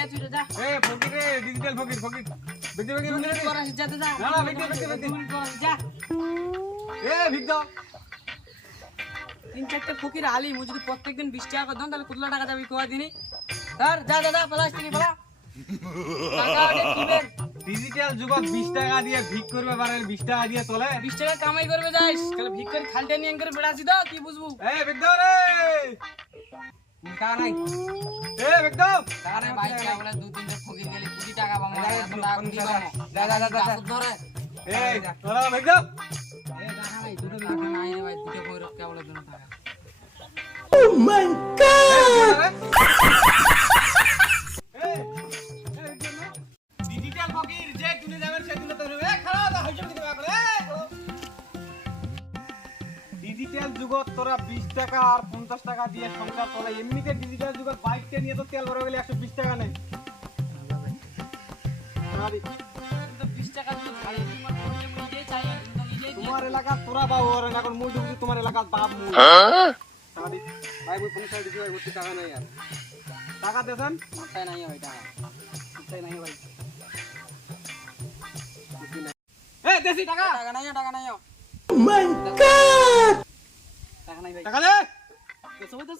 কে তুই যা এ ফকির রে ডিজিটাল ফকির ফকির বেটি বেটি বেটি করাস যেতে যা না না বেটি বেটি বেটি যা এ ভিক দাও তিন চারটে ফকির আলি মু যদি প্রত্যেকদিন 20 টাকা করে দাম তাহলে কত টাকা যাবে কোয়া দিনি ধর যা দাদা প্লাস থেকে বলা টাকা আগে কিবেন ডিজিটাল যুগত 20 টাকা দিয়ে ভিক করবে পারে 20 টাকা দিয়ে চলে 20 টাকা কামাই করবে যাইস তাহলে ভিক করে খালটা নিয়ে করে বেড়াছি তো কি বুঝবো এ ভিক দাও রে টাকা নাই এ ভিক দাও আরে ভাই কে বলে দুই তিনটে ফকির গেলে 20 টাকা বামা এত টাকা কি বামা যা যা যা যা ধরে এ তোরা ভিক দাও এ টাকা নাই দুটো টাকা নাই রে ভাই দুটো কই কে বলে দুটো টাকা ও মাই গড ডিজিটাল ফকির যে তুই যাবেন সেই তুই তো এ খাড়া দা হইছে কি দেবা করে ডিজিটাল যুগত তোরা 20 টাকা আর 50 টাকা দিয়ে সংসার চলে এমনিতে ডিজিটাল যুগত বাইকটা নিয়ে তো তেল ভরে গেলে 120 টাকা নেই তো 20 টাকা দিয়ে গাড়ি তোমার নিজে চাই তো নিজে তোমার এলাকা তোরা বাবু আর এখন মুই ঢুকছি তোমার এলাকা বাপ মুই টাকা দি ভাই মুই 50 টাকা দিছি ভাই মুই টাকা নাই আর টাকা দেন মাথায় নাই ভাই টাকা মাথায় নাই ভাই এ দেশি টাকা টাকা নাই টাকা নাই ও মাই গড টাকা নাই ভাই টাকা দে সবাই তো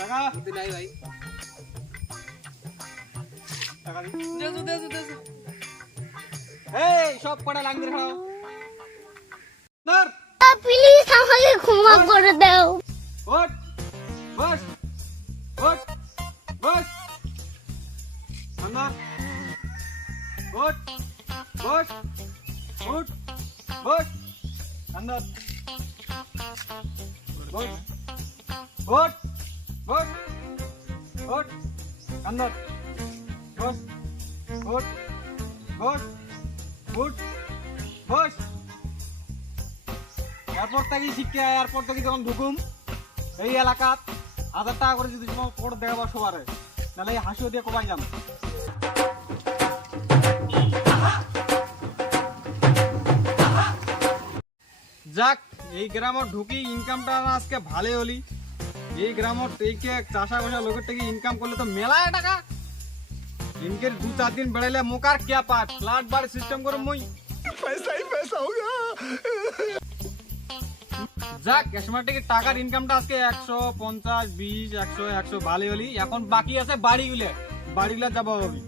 টাকা দিতে নাই ভাই টাকা দি দেসু এই সব কটা লাঙ্গির খাও ধর প্লিজ আমাকে ক্ষমা করে দাও ওঠ বস ওঠ বস আন্দার ওঠ বস ওঠ বস আন্দার বস ওঠ বস ওঠ আন্দার বস ওঠ বস ওঠ বস এয়ারপোর্ট থেকে শিখতে এয়ারপোর্ট থেকে যখন ঢুকুম এই এলাকাত 1000 টাকা করে যদি তোমার কোড দেখাবো সবারে তাহলে এই হাসিও দিয়ে কমাই যাম যাক এই গ্রামত ঢুকি ইনকামটা আজকে ভালোই হলি এই গ্রামত এইকে চাষা বসা লোকের থেকে ইনকাম করলে তো মেলায় টাকা इनके 2-4 दिन बढ़ेले मुकार क्या पाट फ्लैट बार सिस्टम करो मुई पैसा ही पैसा होगा যাক ক্যাশমার্টে টাকার ইনকামটা আজকে 150 20 100 100 ভালোই হলি এখন বাকি আছে বাড়িগুলো যাব হবে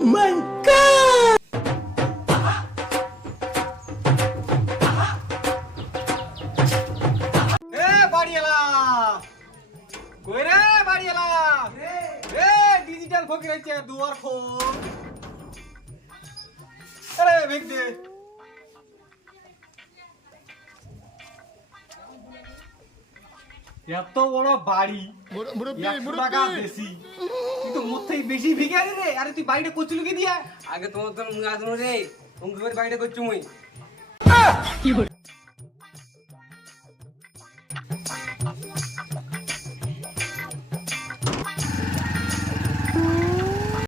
My God! এ বাড়িয়ালা কই রে বাড়িয়ালা এ ডিজিটাল ফকির হইছে দুয়ার খোল আরে বেগ দে এত বড় বাড়ি টাকা বেশি কিন্তু মোটেই বেশি ভিখারি রে আরে তুই বাড়িটা করছিল কি দিয়া আগে তোমার তো মুই আদনো রে তুমি বাড়িটা করছো মুই